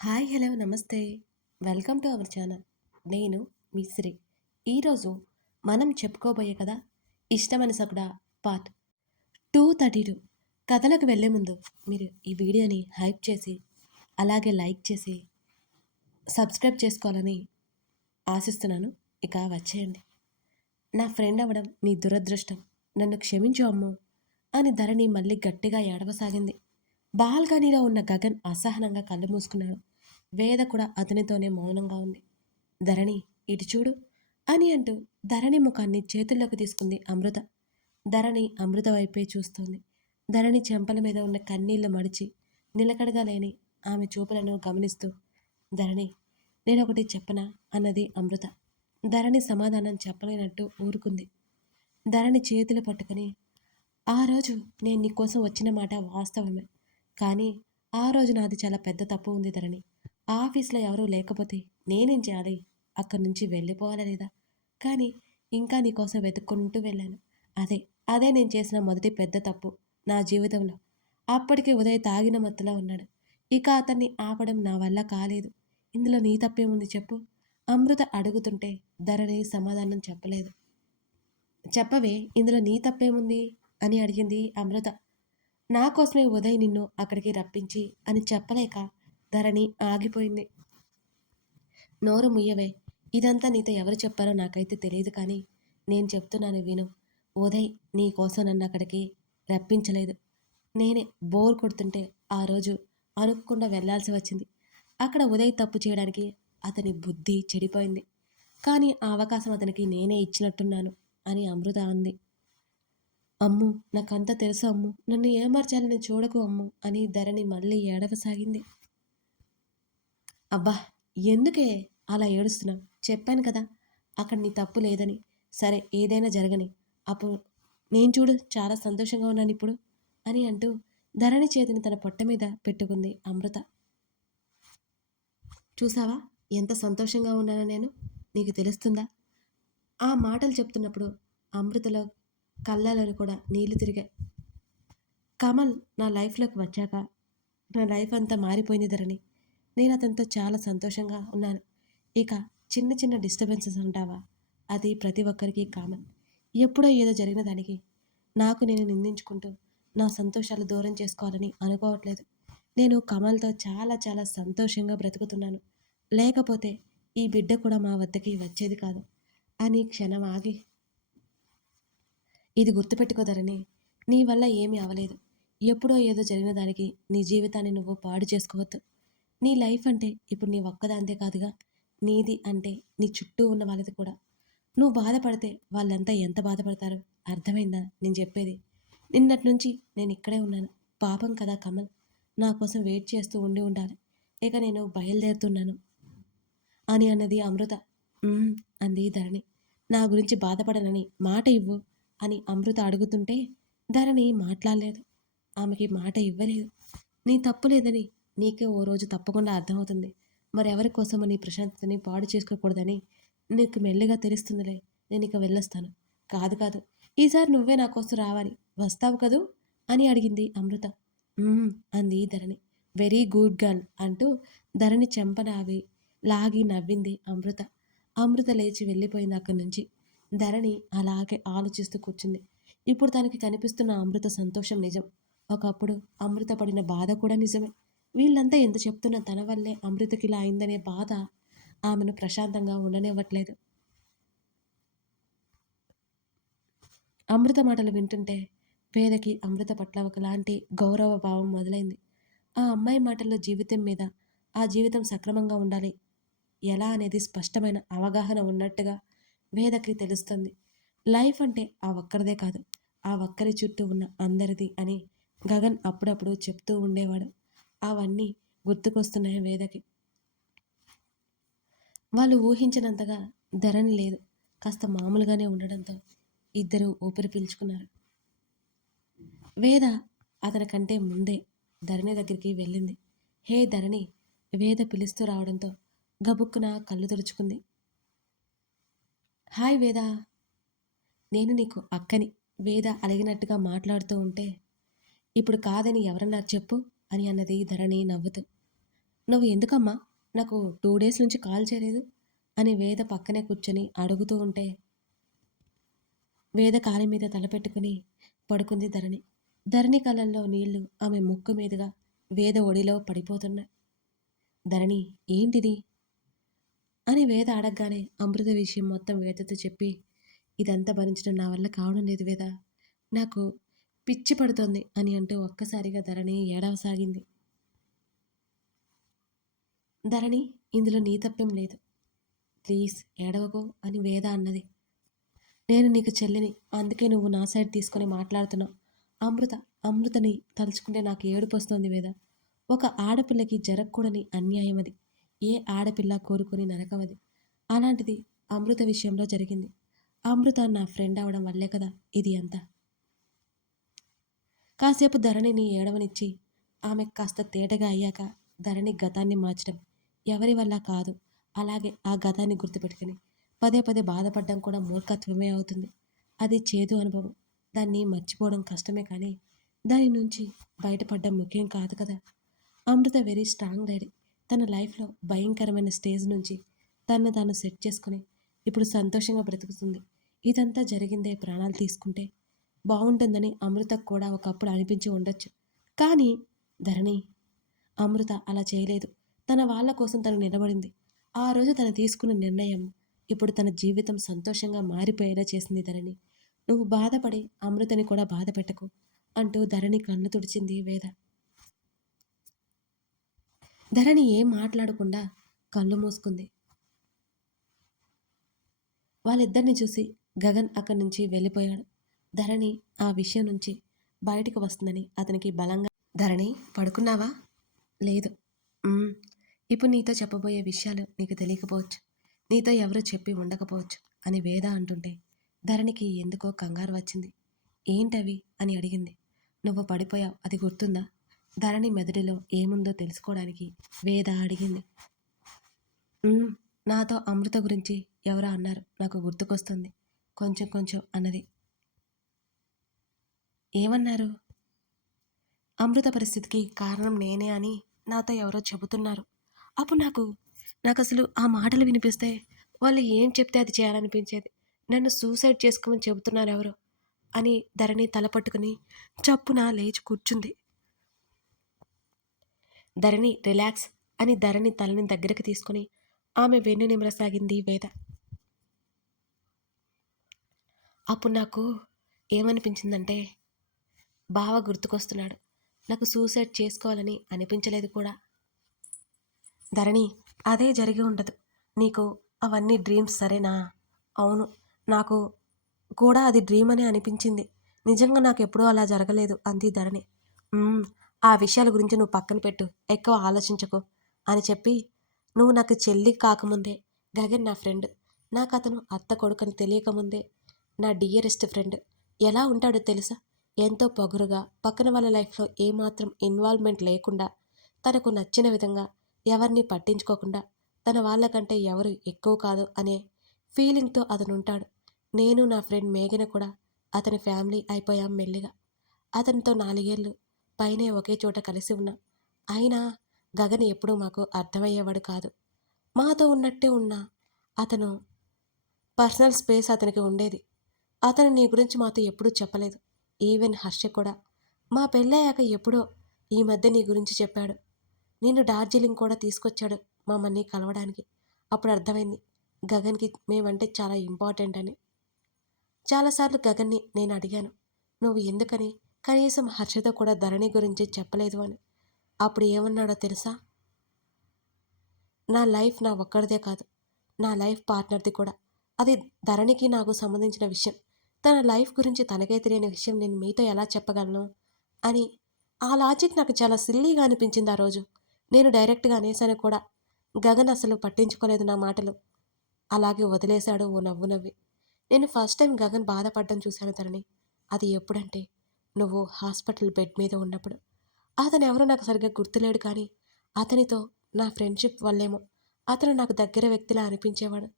Hi hello నమస్తే. Welcome to our channel. నేను మీ శ్రీ. ఈరోజు మనం చెప్పుకోబోయే కథ ఇష్టమని సకుడా పార్ట్ 232. కథలకు వెళ్ళే ముందు మీరు ఈ వీడియోని హైప్ చేసి అలాగే లైక్ చేసి సబ్స్క్రైబ్ చేసుకోవాలని ఆశిస్తున్నాను. ఇక వచ్చేయండి. నా ఫ్రెండ్ అవ్వడం నీ దురదృష్టం. నన్ను క్షమించు అమ్ము అని ధరణి మళ్ళీ గట్టిగా ఏడవసాగింది. బాల్కనీలో ఉన్న గగన్ అసహనంగా కళ్ళు మూసుకున్నాడు. వేద కూడా అతనితోనే మౌనంగా ఉంది. ధరణి ఇటు చూడు అని అంటూ ధరణి ముఖాన్ని చేతుల్లోకి తీసుకుంది అమృత. ధరణి అమృత వైపే చూస్తోంది. ధరణి చెంపల మీద ఉన్న కన్నీళ్లు మడిచి నిలకడగా లేని ఆమె చూపులను గమనిస్తూ, ధరణి నేనొకటి చెప్పనా అన్నది అమృత. ధరణి సమాధానం చెప్పలేనట్టు ఊరుకుంది. ధరణి చేతులు పట్టుకుని, ఆ రోజు నేను నీకోసం వచ్చిన మాట వాస్తవమే. కానీ ఆ రోజు నాది చాలా పెద్ద తప్పు ఉంది ధరణి. ఆఫీస్లో ఎవరూ లేకపోతే నేనేం చేయాలి? అక్కడి నుంచి వెళ్ళిపోవాలా లేదా? కానీ ఇంకా నీకోసం వెతుక్కుంటూ వెళ్ళాను. అదే అదే నేను చేసిన మొదటి పెద్ద తప్పు నా జీవితంలో. అప్పటికే ఉదయ్ తాగిన మత్తులో ఉన్నాడు. ఇక అతన్ని ఆపడం నా వల్ల కాలేదు. ఇందులో నీ తప్పేముంది చెప్పు? అమృత అడుగుతుంటే ధరణి సమాధానం చెప్పలేదు. చెప్పవే, ఇందులో నీ తప్పేముంది అని అడిగింది అమృత. నా కోసమే ఉదయ్ నిన్ను అక్కడికి రప్పించి అని చెప్పలేక ధరణి ఆగిపోయింది. నోరు ముయ్యవే, ఇదంతా నీతో ఎవరు చెప్పారో నాకైతే తెలియదు, కానీ నేను చెప్తున్నాను విను. ఉదయ్ నీ కోసం నన్ను అక్కడికి రప్పించలేదు. నేనే బోర్ కొడుతుంటే ఆ రోజు అనుకోకుండా వెళ్లాల్సి వచ్చింది. అక్కడ ఉదయ్ తప్పు చేయడానికి అతని బుద్ధి చెడిపోయింది. కానీ ఆ అవకాశం అతనికి నేనే ఇచ్చినట్టున్నాను అని అమృత అంది. అమ్ము, నాకంతా తెలుసు అమ్ము, నన్ను ఏమార్చాలని చూడకు అమ్ము అని ధరణి మళ్ళీ ఏడవసాగింది. అబ్బా, ఎందుకే అలా ఏడుస్తున్నావు? చెప్పాను కదా అక్కడ నీ తప్పు లేదని. సరే, ఏదైనా జరగని. అప్పుడు నేను చూడు చాలా సంతోషంగా ఉన్నాను ఇప్పుడు అని అంటూ ధరణి చేతిని తన పొట్ట మీద పెట్టుకుంది అమృత. చూసావా ఎంత సంతోషంగా ఉన్నానో నేను? నీకు తెలుస్తుందా? ఆ మాటలు చెప్తున్నప్పుడు అమృతలో కళ్ళలో కూడా నీళ్లు తిరిగాయి. కమల్ నా లైఫ్లోకి వచ్చాక నా లైఫ్ అంతా మారిపోయింది ధరణి. నేను అతనితో చాలా సంతోషంగా ఉన్నాను. ఇక చిన్న చిన్న డిస్టర్బెన్సెస్ అంటావా, అది ప్రతి ఒక్కరికి కామన్. ఎప్పుడో ఏదో జరిగిన దానికి నాకు నేను నిందించుకుంటూ నా సంతోషాలు దూరం చేసుకోవాలని అనుకోవట్లేదు. నేను కమల్తో చాలా చాలా సంతోషంగా బ్రతుకుతున్నాను. లేకపోతే ఈ బిడ్డ కూడా మా వద్దకి వచ్చేది కాదు అని క్షణం ఆగి, ఇది గుర్తుపెట్టుకోదరని, నీ వల్ల ఏమీ అవలేదు. ఎప్పుడో ఏదో జరిగిన దానికి నీ జీవితాన్ని నువ్వు పాడు చేసుకోవద్దు. నీ లైఫ్ అంటే ఇప్పుడు నీ ఒక్కదాంతే కాదుగా, నీది అంటే నీ చుట్టూ ఉన్న వాళ్ళది కూడా. నువ్వు బాధపడితే వాళ్ళంతా ఎంత బాధపడతారో అర్థమైందా నేను చెప్పేది? నిన్నటి నుంచి నేను ఇక్కడే ఉన్నాను. పాపం కదా కమల్, నా కోసం వెయిట్ చేస్తూ ఉండి ఉండాలి. ఇక నేను బయలుదేరుతున్నాను అని అన్నది అమృత. "ఉమ్," అంది ధరణి. నా గురించి బాధపడనని మాట ఇవ్వు అని అమృత అడుగుతుంటే ధరణి మాట్లాడలేదు. ఆమెకి మాట ఇవ్వలేదు. నీ తప్పు లేదని నీకే ఓ రోజు తప్పకుండా అర్థమవుతుంది. మరెవరి కోసమో నీ ప్రశాంతతని పాడు చేసుకోకూడదని నీకు మెల్లిగా తెలుస్తుందిలే. నేను ఇక వెళ్ళొస్తాను. కాదు కాదు, ఈసారి నువ్వే నా కోసం రావాలి. వస్తావు కదూ అని అడిగింది అమృత. "ఉమ్," అంది ధరణి. వెరీ గుడ్ గర్ల్ అంటూ ధరణి చెంపన అవి లాగి నవ్వింది అమృత. అమృత లేచి వెళ్ళిపోయింది అక్కడి నుంచి. ధరణి అలాగే ఆలోచిస్తూ కూర్చుంది. ఇప్పుడు తనకి కనిపిస్తున్న అమృత సంతోషం నిజం. ఒకప్పుడు అమృత పడిన బాధ కూడా నిజమే. వీళ్ళంతా ఎంత చెప్తున్నా తన వల్లే అమృతకిలా అయిందనే బాధ ఆమెను ప్రశాంతంగా ఉండనివ్వట్లేదు. అమృత మాటలు వింటుంటే వేదకి అమృత పట్ల ఒకలాంటి గౌరవ భావం మొదలైంది. ఆ అమ్మాయి మాటల్లో జీవితం మీద, ఆ జీవితం సక్రమంగా ఉండాలి ఎలా అనేది స్పష్టమైన అవగాహన ఉన్నట్టుగా వేదకి తెలుస్తుంది. లైఫ్ అంటే ఆ ఒక్కరిదే కాదు, ఆ ఒక్కరి చుట్టూ ఉన్న అందరిది అని గగన్ అప్పుడప్పుడు చెప్తూ ఉండేవాడు. అవన్నీ గుర్తుకొస్తున్నాయి వేదకి. వాళ్ళు ఊహించినంతగా ధరణి లేదు. కాస్త మామూలుగానే ఉండడంతో ఇద్దరూ ఊపిరి పీల్చుకున్నారు. వేద అతని కంటే ముందే ధరణి దగ్గరికి వెళ్ళింది. హే ధరణి, వేద పిలుస్తూ రావడంతో గబుక్కున కళ్ళు తెరుచుకుంది. హాయ్ వేద, నేను నీకు అక్కని వేద అలిగినట్టుగా మాట్లాడుతూ ఉంటే, ఇప్పుడు కాదని ఎవరన్నారు చెప్పు అని అన్నది ధరణి నవ్వుతూ. నువ్వు ఎందుకమ్మా నాకు 2 డేస్ నుంచి కాల్ చేయలేదు అని వేద పక్కనే కూర్చొని అడుగుతూ ఉంటే వేద కాలి మీద తలపెట్టుకుని పడుకుంది ధరణి. ధరణి కళ్ళల్లో నీళ్లు ఆమె ముక్కు మీదుగా వేద ఒడిలో పడిపోతున్నాయి. ధరణి ఏంటిది అని వేద అడగగానే అమృత విషయం మొత్తం వేదతో చెప్పి ఇదంతా భరించడం నా వల్ల కావడం లేదు వేద, నాకు పిచ్చి పడుతోంది అని అంటూ ఒక్కసారిగా ధరణి ఏడవసాగింది. ధరణి ఇందులో నీ తప్పేం లేదు, ప్లీజ్ ఏడవకు అని వేద అన్నది. నేను నీకు చెల్లిని, అందుకే నువ్వు నా సైడ్ తీసుకొని మాట్లాడుతున్నావు. అమృత అమృతని తలుచుకుంటే నాకు ఏడుపు వస్తుంది వేద. ఒక ఆడపిల్లకి జరగకూడని అన్యాయం అది. ఏ ఆడపిల్ల కోరుకొని నరకవది. అలాంటిది అమృత విషయంలో జరిగింది. అమృత నా ఫ్రెండ్ అవడం వల్లే కదా ఇది అంతా. కాసేపు ధరణిని ఏడవనిచ్చి ఆమె కాస్త తేటగా అయ్యాక ధరణి గతాన్ని మార్చడం ఎవరి వల్ల కాదు. అలాగే ఆ గతాన్ని గుర్తుపెట్టుకుని పదే పదే బాధపడడం కూడా మూర్ఖత్వమే అవుతుంది. అది చేదు అనుభవం. దాన్ని మర్చిపోవడం కష్టమే కానీ దాని నుంచి బయటపడడం ముఖ్యం కాదు కదా. అమృత వెరీ స్ట్రాంగ్ లేడీ. తన లైఫ్లో భయంకరమైన స్టేజ్ నుంచి తనను తాను సెట్ చేసుకుని ఇప్పుడు సంతోషంగా బ్రతుకుతుంది. ఇదంతా జరిగిందే ప్రాణాలు తీసుకుంటే బాగుంటుందని అమృతకు కూడా ఒకప్పుడు అనిపించి ఉండొచ్చు. కానీ ధరణి, అమృత అలా చేయలేదు. తన వాళ్ళ కోసం తను నిలబడింది. ఆ రోజు తను తీసుకున్న నిర్ణయం ఇప్పుడు తన జీవితం సంతోషంగా మారిపోయేలా చేసింది ధరణి. నువ్వు బాధపడి అమృతని కూడా బాధ పెట్టకు అంటూ ధరణి కన్ను తుడిచింది వేద. ధరణి ఏం మాట్లాడకుండా కళ్ళు మూసుకుంది. వాళ్ళిద్దరిని చూసి గగన్ అక్కడి నుంచి వెళ్ళిపోయాడు. ధరణి ఆ విషయం నుంచి బయటికి వస్తుందని అతనికి బలంగా, ధరణి పడుకున్నావా? లేదు. "మ్మ్. ఇప్పుడు నీతో చెప్పబోయే విషయాలు నీకు తెలియకపోవచ్చు. నీతో ఎవరూ చెప్పి ఉండకపోవచ్చు" అని వేద అంటుంటే ధరణికి ఎందుకో కంగారు వచ్చింది. ఏంటవి అని అడిగింది. నువ్వు పడిపోయావు, అది గుర్తుందా? ధరణి మెదడులో ఏముందో తెలుసుకోవడానికి వేద అడిగింది. "మ్మ్. నాతో అమృత గురించి ఎవరో అన్నారు, నాకు గుర్తుకొస్తుంది కొంచెం కొంచెం" అన్నది. ఏమన్నారు? అమృత పరిస్థితికి కారణం నేనే అని నాతో ఎవరో చెబుతున్నారు. అప్పుడు నాకసలు ఆ మాటలు వినిపిస్తే వాళ్ళు ఏం చెప్తే అది చేయాలనిపించేది. నన్ను సూసైడ్ చేసుకోమని చెబుతున్నారు ఎవరో అని ధరణి తల పట్టుకుని చప్పున లేచి కూర్చుంది. ధరణి రిలాక్స్ అని ధరణి తలని దగ్గరికి తీసుకుని ఆమె వెన్ను నిమరసాగింది వేద. అప్పుడు నాకు ఏమనిపించిందంటే, బావ గుర్తుకొస్తున్నాడు. నాకు సూసైడ్ చేసుకోవాలని అనిపించలేదు కూడా. ధరణి, అదే జరిగి ఉండదు. నీకు అవన్నీ డ్రీమ్స్ సరేనా? అవును, నాకు కూడా అది డ్రీమ్ అని అనిపించింది. నిజంగా నాకు ఎప్పుడూ అలా జరగలేదు అంది ధరణి. ఆ విషయాల గురించి నువ్వు పక్కన పెట్టు, ఎక్కువ ఆలోచించకు అని చెప్పి, నువ్వు నాకు చెల్లి కాకముందే గగన్ నా ఫ్రెండ్. నాకు అతను అత్త కొడుకని తెలియకముందే నా డియరెస్ట్ ఫ్రెండ్. ఎలా ఉంటాడో తెలుసా? ఎంతో పొగరుగా, పక్కన వాళ్ళ లైఫ్లో ఏమాత్రం ఇన్వాల్వ్మెంట్ లేకుండా, తనకు నచ్చిన విధంగా, ఎవరిని పట్టించుకోకుండా, తన వాళ్ళకంటే ఎవరు ఎక్కువ కాదు అనే ఫీలింగ్తో అతను ఉంటాడు. నేను నా ఫ్రెండ్ మేఘన కూడా అతని ఫ్యామిలీ అయిపోయాం మెల్లిగా. అతనితో 4 ఏళ్ళు పైనే ఒకే చోట కలిసి ఉన్నాం. అయినా గగన్ ఎప్పుడూ మాకు అర్థమయ్యేవాడు కాదు. మాతో ఉన్నట్టే ఉన్నా అతను పర్సనల్ స్పేస్ అతనికి ఉండేది. అతను నీ గురించి మాతో ఎప్పుడూ చెప్పలేదు. ఈవెన్ హర్ష కూడా. మా పెళ్ళయ్యాక ఎప్పుడో ఈ మధ్య నీ గురించి చెప్పాడు. నిన్ను డార్జిలింగ్ కూడా తీసుకొచ్చాడు మమ్మల్ని కలవడానికి. అప్పుడు అర్థమైంది గగన్కి మేమంటే చాలా ఇంపార్టెంట్ అని. చాలాసార్లు గగన్ని నేను అడిగాను, నువ్వు ఎందుకని కనీసం హర్షతో కూడా ధరణి గురించి చెప్పలేదు అని. అప్పుడు ఏమన్నాడో తెలుసా? నా లైఫ్ నా ఒక్కడిదే కాదు, నా లైఫ్ పార్ట్నర్ది కూడా. అది ధరణికి నాకు సంబంధించిన విషయం. తన లైఫ్ గురించి తనకే తెలియని విషయం నేను మీతో ఎలా చెప్పగలను అని. ఆ లాజిక్ నాకు చాలా సిల్లీగా అనిపించింది ఆ రోజు. నేను డైరెక్ట్గా అనేసాను కూడా. గగన్ అసలు పట్టించుకోలేదు నా మాటలు. అలాగే వదిలేశాడు ఓ నవ్వు నవ్వి. నేను ఫస్ట్ టైం గగన్ బాధపడడం చూశాను ధరణి. అది ఎప్పుడంటే, నువ్వు హాస్పిటల్ బెడ్ మీద ఉన్నప్పుడు. అతను ఎవరో నాకు సరిగ్గా గుర్తులేడు కానీ అతనితో నా ఫ్రెండ్షిప్ వల్లేమో అతను నాకు దగ్గర వ్యక్తిలా అనిపించేవాడు.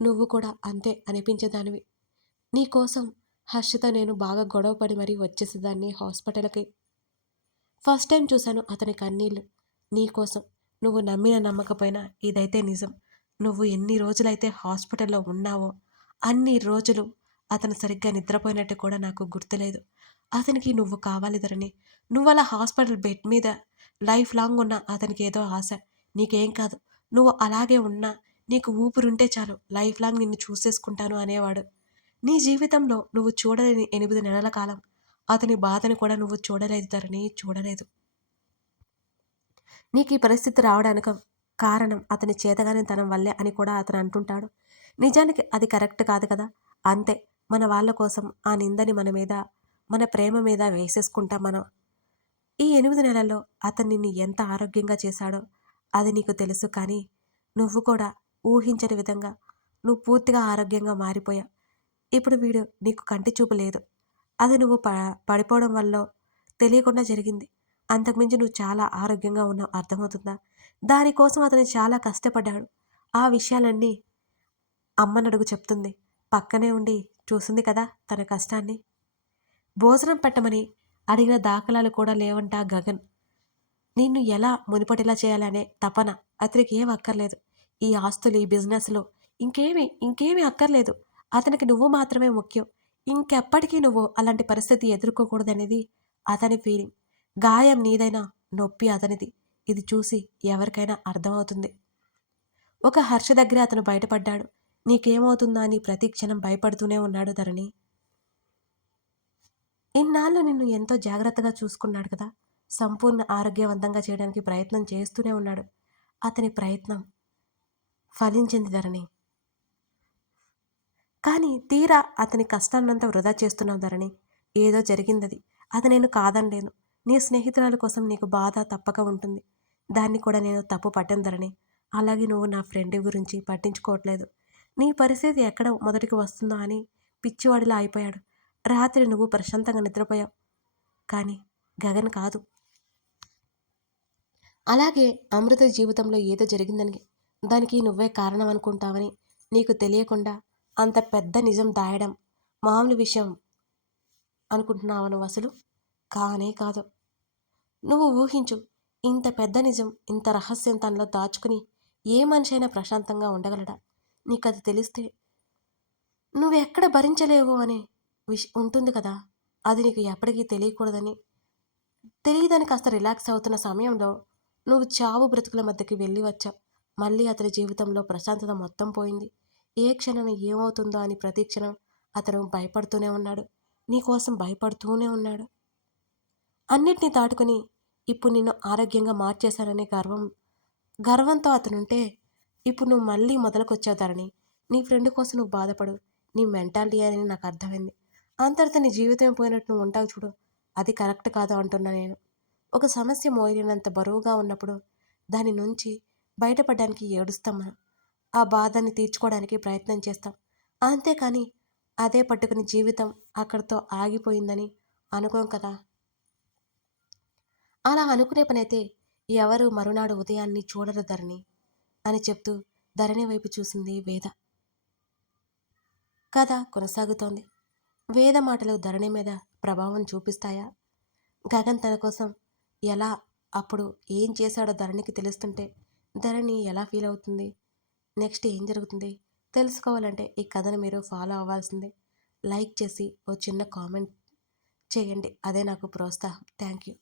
నువ్వు కూడా అంతే అనిపించేదానివి. నీకోసం హర్షతో నేను బాగా గొడవపడి మరీ వచ్చేసేదాన్ని హాస్పిటల్కి. ఫస్ట్ టైం చూశాను అతని కన్నీళ్ళు నీకోసం. నువ్వు నమ్మినా నమ్మకపోయినా ఇదైతే నిజం. నువ్వు ఎన్ని రోజులైతే హాస్పిటల్‌లో ఉన్నావో, అన్ని రోజులు అతను సరిగ్గా నిద్రపోయినట్టు కూడా నాకు గుర్తులేదు. అతనికి నువ్వు కావాలి ధరణి. నువ్వలా హాస్పిటల్ బెడ్ మీద లైఫ్ లాంగ్ ఉన్న అతనికేదో ఆశ. నీకేం కాదు. నువ్వు అలాగే ఉన్నా, నీకు ఊపిరుంటే చాలు లైఫ్ లాంగ్ నిన్ను చూసేసుకుంటాను అనేవాడు. నీ జీవితంలో నువ్వు చూడలేని 8 నెలల కాలం అతని బాధని కూడా నువ్వు చూడలేదు ధరణి, చూడలేదు. నీకీ పరిస్థితి రావడానికి కారణం అతని చేతగానితనం వల్లే అని కూడా అతను అంటుంటాడు. నిజానికి అది కరెక్ట్ కాదు కదా! అంతే. మన వాళ్ళ కోసం ఆ నిందని మన మీద, మన ప్రేమ మీద వేసేసుకుంటాం మనం. ఈ 8 నెలల్లో అతను నిన్ను ఎంత ఆరోగ్యంగా చేశాడో అది నీకు తెలుసు. కానీ నువ్వు కూడా ఊహించని విధంగా నువ్వు పూర్తిగా ఆరోగ్యంగా మారిపోయావు. ఇప్పుడు వీడు నీకు కంటి చూపు లేదు. అది నువ్వు పడిపోవడం వల్లో తెలియకుండా జరిగింది. అంతకుమించి నువ్వు చాలా ఆరోగ్యంగా ఉన్నావు అర్థమవుతుందా? దానికోసం అతను చాలా కష్టపడ్డాడు. ఆ విషయాలన్నీ అమ్మనడుగు చెప్తుంది. పక్కనే ఉండి చూసింది కదా తన కష్టాన్ని. భోజనం పెట్టమని అడిగిన దాఖలాలు కూడా లేవంట గగన్. నిన్ను ఎలా మునిపటిలా చేయాలనే తపన అతనికి ఏం అక్కర్లేదు. ఈ ఆస్తులు, ఈ బిజినెస్‌లు ఇంకేమీ అక్కర్లేదు. అతనికి నువ్వు మాత్రమే ముఖ్యం. ఇంకెప్పటికీ నువ్వు అలాంటి పరిస్థితి ఎదుర్కోకూడదనేది అతని ఫీలింగ్. గాయం నీదైనా, నొప్పి అతనిది. ఇది చూసి ఎవరికైనా అర్థమవుతుంది. ఒక హర్ష దగ్గర అతను బయటపడ్డాడు. నీకేమవుతుందా అని ప్రతి క్షణం భయపడుతూనే ఉన్నాడు ధరణి. ఇన్నాళ్ళు నిన్ను ఎంతో జాగ్రత్తగా చూసుకున్నాడు కదా! సంపూర్ణ ఆరోగ్యవంతంగా చేయడానికి ప్రయత్నం చేస్తూనే ఉన్నాడు. అతని ప్రయత్నం ఫలించింది ధరణి. కానీ తీరా అతని కష్టాన్నంతా వృధా చేస్తున్నావు ధరణి. ఏదో జరిగిందది. అది నేను కాదనలేను. నీ స్నేహితురాల కోసం నీకు బాధ తప్పక ఉంటుంది. దాన్ని కూడా నేను తప్పు పట్టను ధరణి. అలాగే నువ్వు నా ఫ్రెండ్ గురించి పట్టించుకోవట్లేదు. నీ పరిస్థితి ఎక్కడ మొదటికి వస్తుందో అని పిచ్చివాడిలా అయిపోయాడు. రాత్రి నువ్వు ప్రశాంతంగా నిద్రపోయావు. కానీ గగన్ కాదు. అలాగే అమృత జీవితంలో ఏదో జరిగిందని, దానికి నువ్వే కారణం అనుకుంటావని నీకు తెలియకుండా అంత పెద్ద నిజం దాయడం మామూలు విషయం అనుకుంటున్నావా నువ్వసలు? కానే కాదు. నువ్వు ఊహించు. ఇంత పెద్ద నిజం, ఇంత రహస్యం తనలో దాచుకుని ఏ మనిషైనా ప్రశాంతంగా ఉండగలడా? నీకది తెలిస్తే నువ్వెక్కడ భరించలేవు అనే ఉంటుంది కదా! అది నీకు ఎప్పటికీ తెలియదని కాస్త రిలాక్స్ అవుతున్న సమయంలో నువ్వు చావు బ్రతుకుల మధ్యకి వెళ్ళి వచ్చావు. మళ్ళీ అతని జీవితంలో ప్రశాంతత మొత్తం పోయింది. ఏ క్షణాన ఏమవుతుందో అని ప్రతి క్షణం అతను భయపడుతూనే ఉన్నాడు. నీకోసం భయపడుతూనే ఉన్నాడు. అన్నిటిని దాటుకుని ఇప్పుడు నిన్ను ఆరోగ్యంగా మార్చేశాననే గర్వంతో అతనుంటే ఇప్పుడు నువ్వు మళ్ళీ మొదలుకొచ్చావు ధరణి. నీ ఫ్రెండ్ కోసం నువ్వు బాధపడు. నీ మెంటాలిటీ అని నాకు అర్థమైంది. అంతటితో నీ జీవితం పోయినట్టు నువ్వు ఉంటావు చూడు. అది కరెక్ట్ కాదు అంటున్నా నేను. ఒక సమస్య మోయలేనంత బరువుగా ఉన్నప్పుడు దాని నుంచి బయటపడడానికి ఏడుస్తాం మనం. ఆ బాధని తీర్చుకోవడానికి ప్రయత్నం చేస్తాం. అంతేకాని అదే పట్టుకుని జీవితం అక్కడితో ఆగిపోయిందని అనుకోం కదా! అలా అనుకునే పనైతే ఎవరు మరునాడు ఉదయాన్ని చూడరు ధరణి అని చెప్తూ ధరణి వైపు చూసింది వేద. కథ కొనసాగుతోంది. వేద మాటలు ధరణి మీద ప్రభావం చూపిస్తాయా? గగన్ తన కోసం ఎలా అప్పుడు ఏం చేశాడో ధరణికి తెలుస్తుంటే ధరణి ఎలా ఫీల్ అవుతుంది? నెక్స్ట్ ఏం జరుగుతుంది? తెలుసుకోవాలంటే ఈ కథను మీరు ఫాలో అవ్వాల్సిందే. లైక్ చేసి ఓ చిన్న కామెంట్ చేయండి. అదే నాకు ప్రోత్సాహం. Thank you.